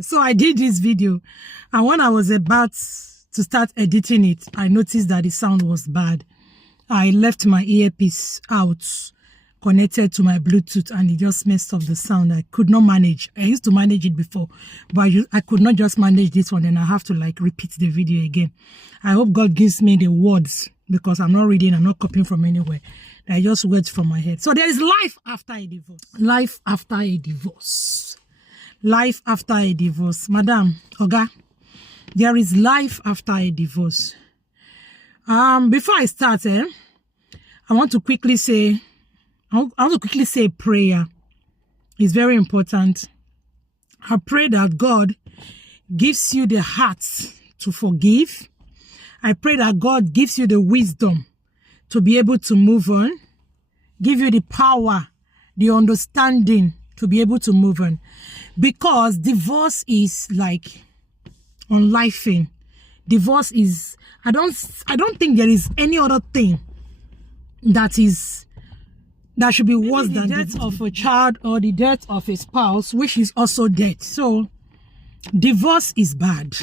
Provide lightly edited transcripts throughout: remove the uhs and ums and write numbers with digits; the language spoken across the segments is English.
So I did this video, and when I was about to start editing it, I noticed that the sound was bad. I left my earpiece out, connected to my Bluetooth, and it just messed up the sound. I could not manage. I used to manage it before, but I could not just manage this one, and I have to like repeat the video again. I hope God gives me the words, because I'm not reading, I'm not copying from anywhere. I just words from my head. So there is life after a divorce. Life after a divorce. Life after a divorce. Madam, Oga, there is life after a divorce. Before I start, I want to quickly say a prayer. It's very important. I pray that God gives you the heart to forgive. I pray that God gives you the wisdom to be able to move on, give you the power, the understanding to be able to move on. Because divorce is like unlifing. Divorce is, I don't think there is any other thing that should be worse than the death of a child or the death of a spouse, which is also death. So divorce is bad.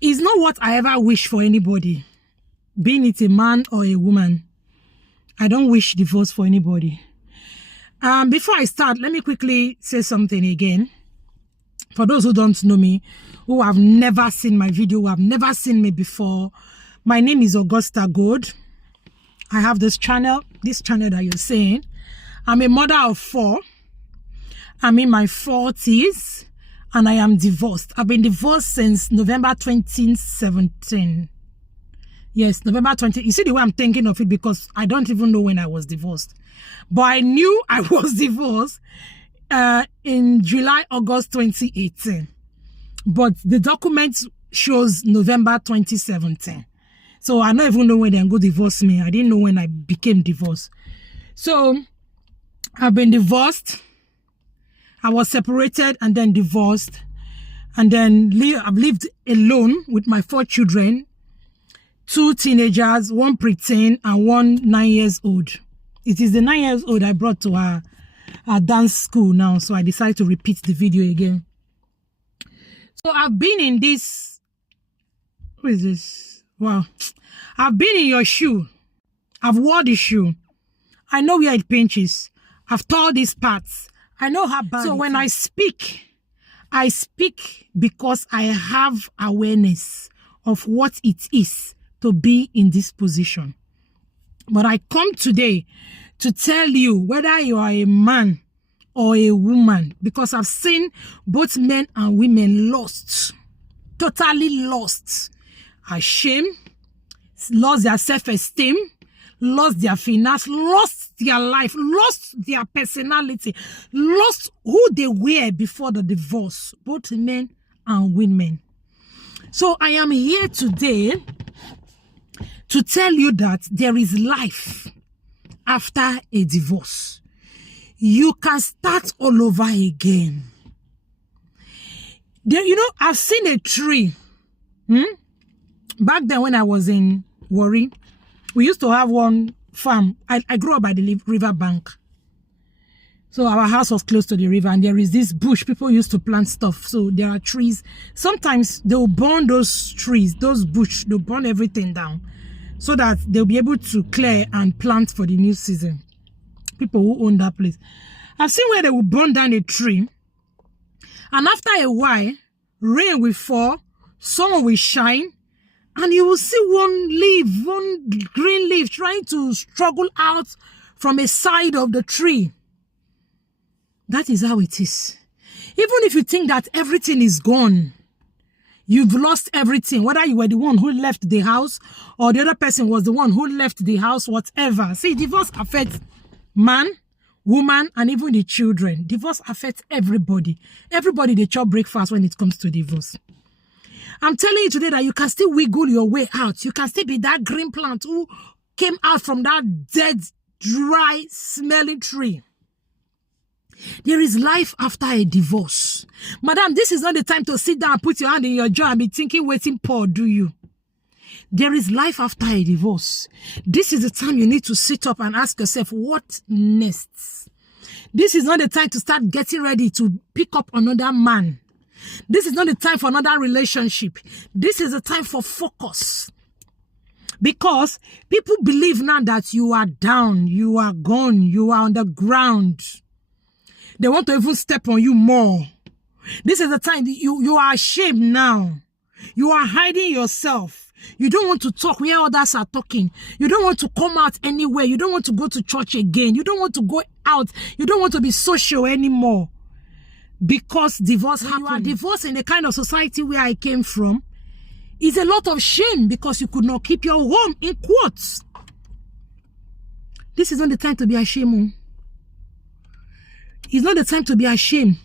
It's not what I ever wish for anybody, being it a man or a woman. I don't wish divorce for anybody. Before I start, let me quickly say something again. For those who don't know me, who have never seen my video, who have never seen me before, my name is Augusta Gold. I have this channel that you're seeing. I'm a mother of 4. I'm in my 40s, and I am divorced. I've been divorced since November 2017. Yes, November 20. You see the way I'm thinking of it, because I don't even know when I was divorced. But I knew I was divorced in July, August 2018. But the document shows November 2017. So I don't even know when they go divorce me. I didn't know when I became divorced. So I've been divorced. I was separated and then divorced. And then I've lived alone with my 4 children. 2 teenagers, 1 preteen, and 1 9 years old. It is the 9 years old I brought to our dance school now. So I decided to repeat the video again. So I've been in this. What is this? Wow. I've been in your shoe. I've worn the shoe. I know where it pinches. I've torn these parts. I know how bad. So when I speak because I have awareness of what it is to be in this position. But I come today to tell you, whether you are a man or a woman, because I've seen both men and women lost, totally lost, ashamed, lost their self-esteem, lost their finance, lost their life, lost their personality, lost who they were before the divorce, both men and women. So I am here today to tell you that there is life after a divorce. You can start all over again. I've seen a tree. Back then when I was in Warri, we used to have one farm. I grew up by the river bank. So our house was close to the river, and there is this bush. People used to plant stuff. So there are trees. Sometimes they will burn those trees, those bush. They'll burn everything down so that they'll be able to clear and plant for the new season. People who own that place. I've seen where they will burn down a tree, and after a while, rain will fall, sun will shine, and you will see one green leaf trying to struggle out from a side of the tree. That is how it is. Even if you think that everything is gone, you've lost everything, whether you were the one who left the house or the other person was the one who left the house, whatever. See, divorce affects man, woman, and even the children. Divorce affects everybody. Everybody, they chop breakfast when it comes to divorce. I'm telling you today that you can still wiggle your way out. You can still be that green plant who came out from that dead, dry, smelling tree. There is life after a divorce. Madam, this is not the time to sit down and put your hand in your jaw and be thinking, waiting, Paul, do you? There is life after a divorce. This is the time you need to sit up and ask yourself, what next? This is not the time to start getting ready to pick up another man. This is not the time for another relationship. This is the time for focus. Because people believe now that you are down, you are gone, you are on the ground. They want to even step on you more. This is the time you are ashamed now. You are hiding yourself. You don't want to talk where others are talking. You don't want to come out anywhere. You don't want to go to church again. You don't want to go out. You don't want to be social anymore. Because divorce happened. You are divorced in the kind of society where I came from. It's a lot of shame because you could not keep your home, in quotes. This is not the time to be ashamed. It's not the time to be ashamed.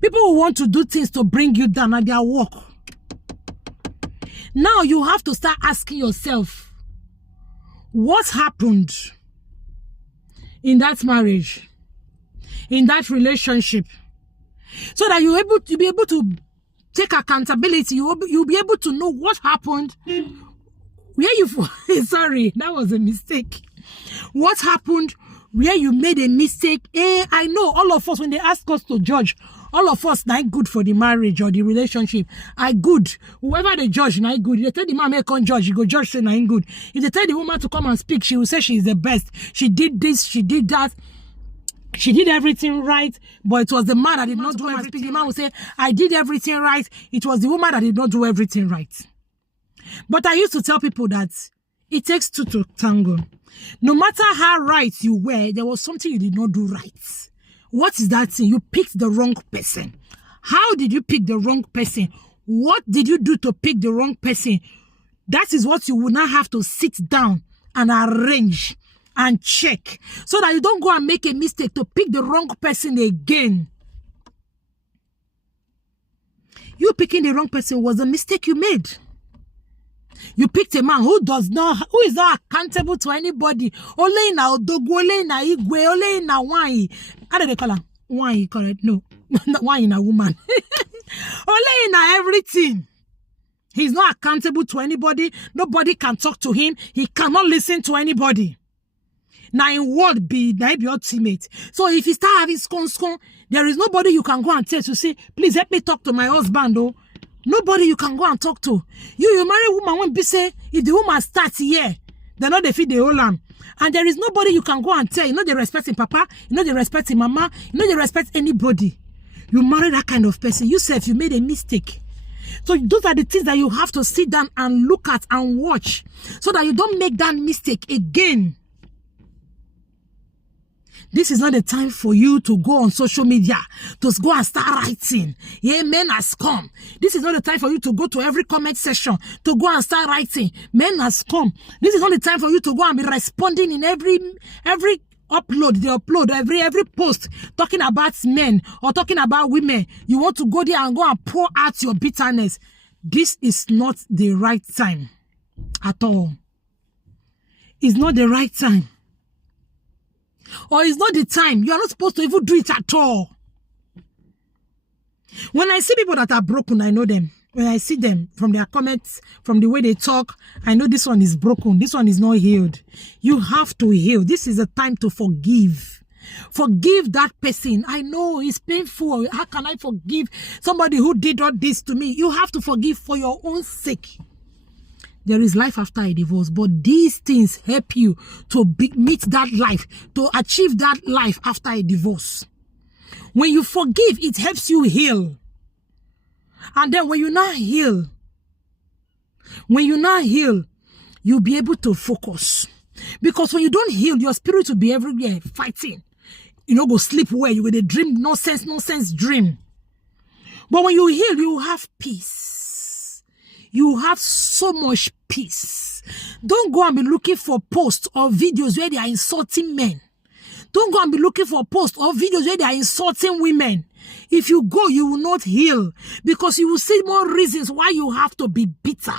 People who want to do things to bring you down at their work. Now you have to start asking yourself, what happened in that marriage, in that relationship, so that you'll be able to take accountability. You'll be able to know what happened. Where you sorry, that was a mistake. What happened where you made a mistake? I know all of us, when they ask us to judge, all of us not good for the marriage or the relationship. I good. Whoever they judge, not good. If they tell the man, can't judge, you go judge, say not good. If they tell the woman to come and speak, she will say she is the best. She did this, she did that. She did everything right, but it was the man that did not do everything. The man will say, I did everything right. It was the woman that did not do everything right. But I used to tell people that it takes two to tango. No matter how right you were, there was something you did not do right. What is that thing? You picked the wrong person. How did you pick the wrong person? What did you do to pick the wrong person? That is what you will now have to sit down and arrange and check, so that you don't go and make a mistake to pick the wrong person again. You picking the wrong person was a mistake you made. You picked a man who is not accountable to anybody. Ole na odogu, ole na igwe, ole na wine. How do they call her? Wine, correct? No, not wine, a woman. Ole na everything. He's not accountable to anybody. Nobody can talk to him. He cannot listen to anybody. Now in word be your teammate. So if you start having scone, there is nobody you can go and tell to say, please help me talk to my husband. Oh, nobody you can go and talk to. You marry a woman when be say, if the woman starts here, they're not they feed the whole lamb. And there is nobody you can go and tell. You know they respecting papa, you know they respecting mama, you know they respect anybody. You marry that kind of person. You say you made a mistake. So those are the things that you have to sit down and look at and watch, so that you don't make that mistake again. This is not the time for you to go on social media, to go and start writing. Yeah, men has come. This is not the time for you to go to every comment section, to go and start writing. Men has come. This is not the time for you to go and be responding in every upload. They upload every post talking about men or talking about women. You want to go there and go and pour out your bitterness. This is not the right time at all. It's not the right time. Or it's not the time. You are not supposed to even do it at all. When I see people that are broken, I know them. When I see them from their comments, from the way they talk, I know this one is broken. This one is not healed. You have to heal. This is a time to forgive. Forgive that person. I know it's painful. How can I forgive somebody who did all this to me? You have to forgive for your own sake. There is life after a divorce, but these things help you to meet that life, to achieve that life after a divorce. When you forgive, it helps you heal. And then when you now heal, you'll be able to focus. Because when you don't heal, your spirit will be everywhere fighting. You know, go sleep well. You will dream nonsense dream. But when you heal, you have peace. You have so much peace. Don't go and be looking for posts or videos where they are insulting men. Don't go and be looking for posts or videos where they are insulting women. If you go, you will not heal, because you will see more reasons why you have to be bitter.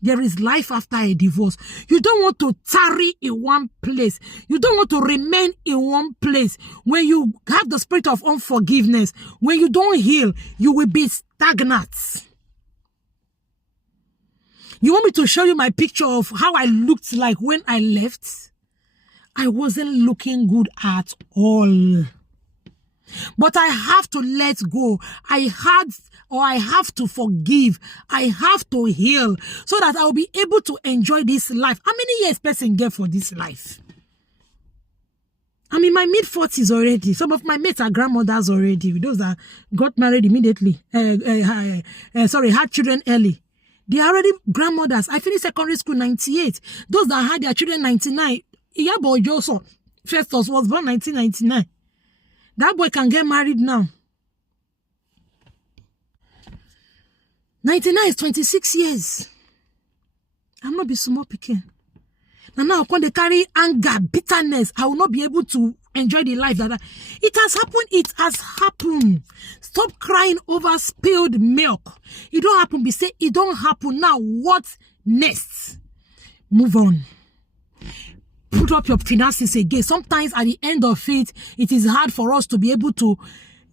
There is life after a divorce. You don't want to tarry in one place. You don't want to remain in one place. When you have the spirit of unforgiveness, when you don't heal, you will be stagnant. You want me to show you my picture of how I looked like when I left? I wasn't looking good at all. But I have to let go. I have to forgive. I have to heal so that I will be able to enjoy this life. How many years person get for this life? I'm in my mid-40s already. Some of my mates are grandmothers already. Those that got married immediately. Had children early. They are already grandmothers. I finished secondary school 98. Those that had their children 99. Iyabo Ojoso Festus was born 1999. That boy can get married now. 99 is 26 years. I'm not be small picking. Now when they carry anger, bitterness, I will not be able to enjoy the life that it has happened. It has happened. Stop crying over spilled milk. It don't happen. Be say it don't happen. Now what next? Move on. Put up your finances again. Sometimes at the end of it, it is hard for us to be able to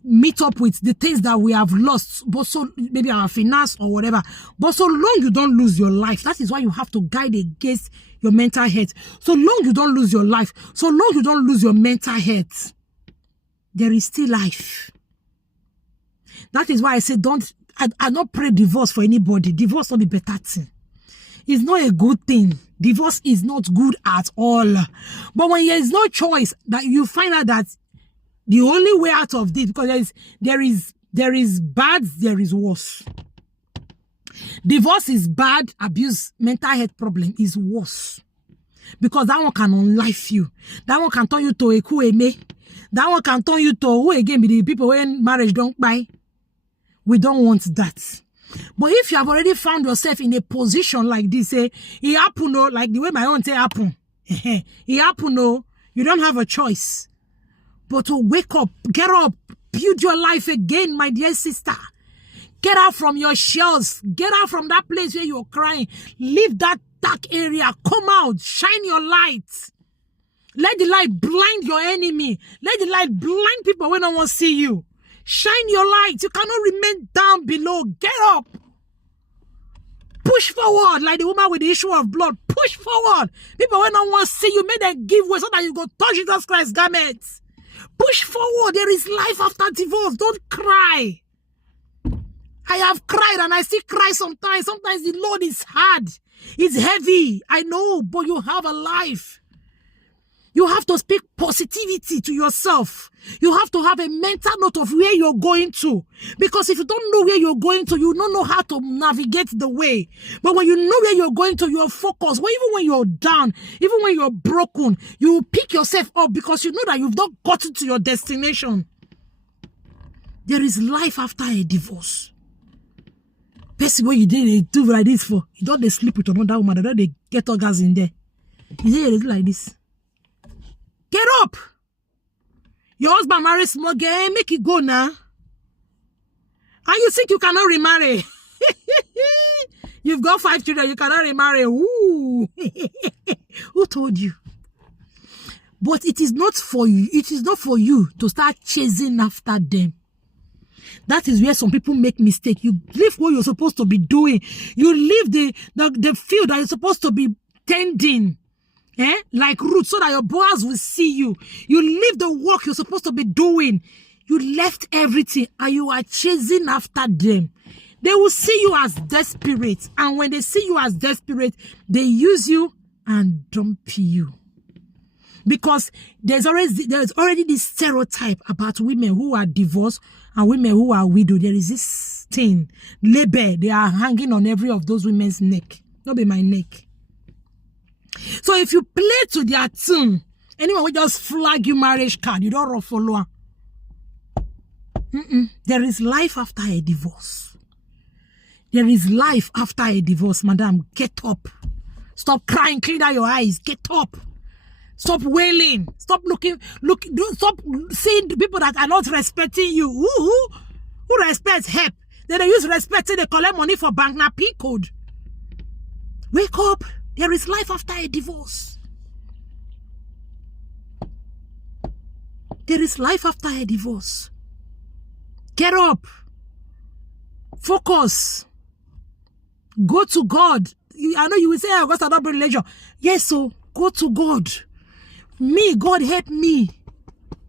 meet up with the things that we have lost, but so maybe our finance or whatever. But so long you don't lose your life, that is why you have to guide against your mental health. So long you don't lose your life, so long you don't lose your mental health, there is still life. That is why I say I don't pray divorce for anybody. Divorce not be better thing. It's not a good thing. Divorce is not good at all. But when there is no choice, that you find out that the only way out of this, because there is bad, there is worse. Divorce is bad, abuse, mental health problem is worse. Because that one can unlife you. That one can turn you to a kueme. That one can turn you to who again be the people when marriage don't buy. We don't want that. But if you have already found yourself in a position like this, say, it happen, no, like the way my own say happen. It happen, no, you don't have a choice but to wake up, get up, build your life again, my dear sister. Get out from your shells. Get out from that place where you're crying. Leave that dark area. Come out. Shine your light. Let the light blind your enemy. Let the light blind people when no one see you. Shine your light. You cannot remain down below. Get up. Push forward like the woman with the issue of blood. Push forward. People when no one see you, make them give way so that you go touch Jesus Christ's garments. Push forward. There is life after divorce. Don't cry. I have cried and I still cry sometimes. Sometimes the load is hard. It's heavy. I know, but you have a life. You have to speak positivity to yourself. You have to have a mental note of where you're going to. Because if you don't know where you're going to, you don't know how to navigate the way. But when you know where you're going to, you're focused. Well, even when you're down, even when you're broken, you pick yourself up because you know that you've not gotten to your destination. There is life after a divorce. Person what you did they do like this for, you don't they sleep with another woman, don't they get organs in there. You say you do like this. Get up. Your husband married small girl, make it go now. And you think you cannot remarry? You've got 5 children, you cannot remarry. Ooh. Who told you? But it is not for you. It is not for you to start chasing after them. That is where some people make mistake. You leave what you're supposed to be doing. You leave the field that you're supposed to be tending. Like roots, so that your boys will see you. You leave the work you're supposed to be doing. You left everything and you are chasing after them. They will see you as desperate. And when they see you as desperate, they use you and dump you. Because there's already this stereotype about women who are divorced and women who are widowed. There is this thing, label, they are hanging on every of those women's neck. Not be my neck. So if you play to their tune, anyone will just flag you marriage card. You don't follow. There is life after a divorce. There is life after a divorce, madam. Get up. Stop crying. Clean out your eyes. Get up. Stop wailing. Stop stop seeing the people that are not respecting you. Who respects help? They use respect till they collect money for bank na PIN code. Wake up. There is life after a divorce. There is life after a divorce. Get up. Focus. Go to God. I know you will say, oh, God's not religion. Yes, so go to God. Me, God help me.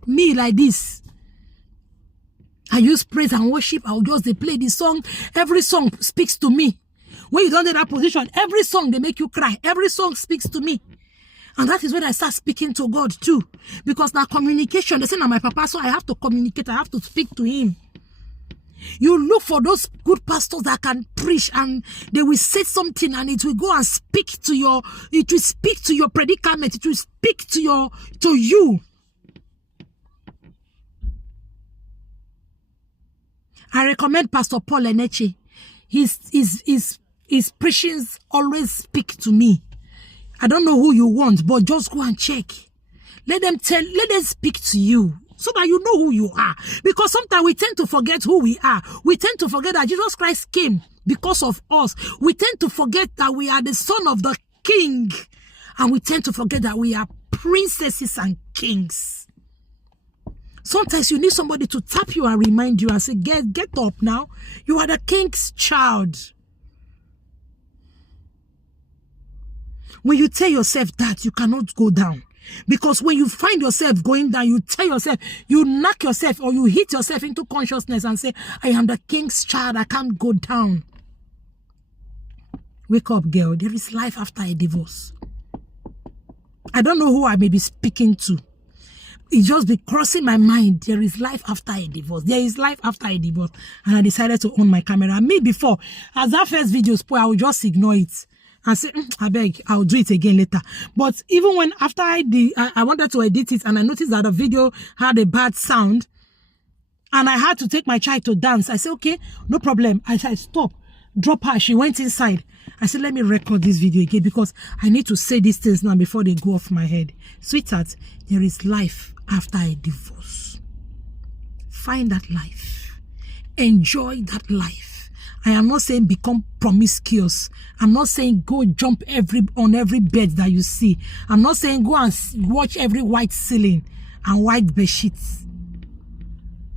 Me like this. I use praise and worship. I'll just they play the song. Every song speaks to me. When you don't in that position, every song they make you cry. Every song speaks to me. And that is when I start speaking to God too. Because now communication, they say, now my papa, so I have to communicate. I have to speak to him. You look for those good pastors that can preach and they will say something and it will go and speak to your, it will speak to your predicament. It will speak to you. I recommend Pastor Paul Eneche. His preachings always speak to me. I don't know who you want, but just go and check. Let them speak to you so that you know who you are. Because sometimes we tend to forget who we are. We tend to forget that Jesus Christ came because of us. We tend to forget that we are the son of the king. And we tend to forget that we are princesses and kings. Sometimes you need somebody to tap you and remind you and say, get up now. You are the king's child. When you tell yourself that, you cannot go down. Because when you find yourself going down, you tell yourself, you knock yourself or you hit yourself into consciousness and say, I am the king's child, I can't go down. Wake up, girl. There is life after a divorce. I don't know who I may be speaking to. It just be crossing my mind. There is life after a divorce. There is life after a divorce. And I decided to on my camera. Me before, as that first video spoiled, I would just ignore it. And say, I beg, I'll do it again later. But even when after I wanted to edit it and I noticed that the video had a bad sound and I had to take my child to dance, I said, okay, no problem. I said, stop, drop her. She went inside. I said, let me record this video again because I need to say these things now before they go off my head. Sweetheart, there is life after a divorce. Find that life. Enjoy that life. I am not saying become promiscuous. I'm not saying go jump on every bed that you see. I'm not saying go and watch every white ceiling and white bed sheets.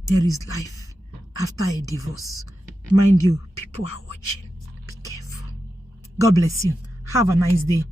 There is life after a divorce. Mind you, people are watching. Be careful. God bless you. Have a nice day.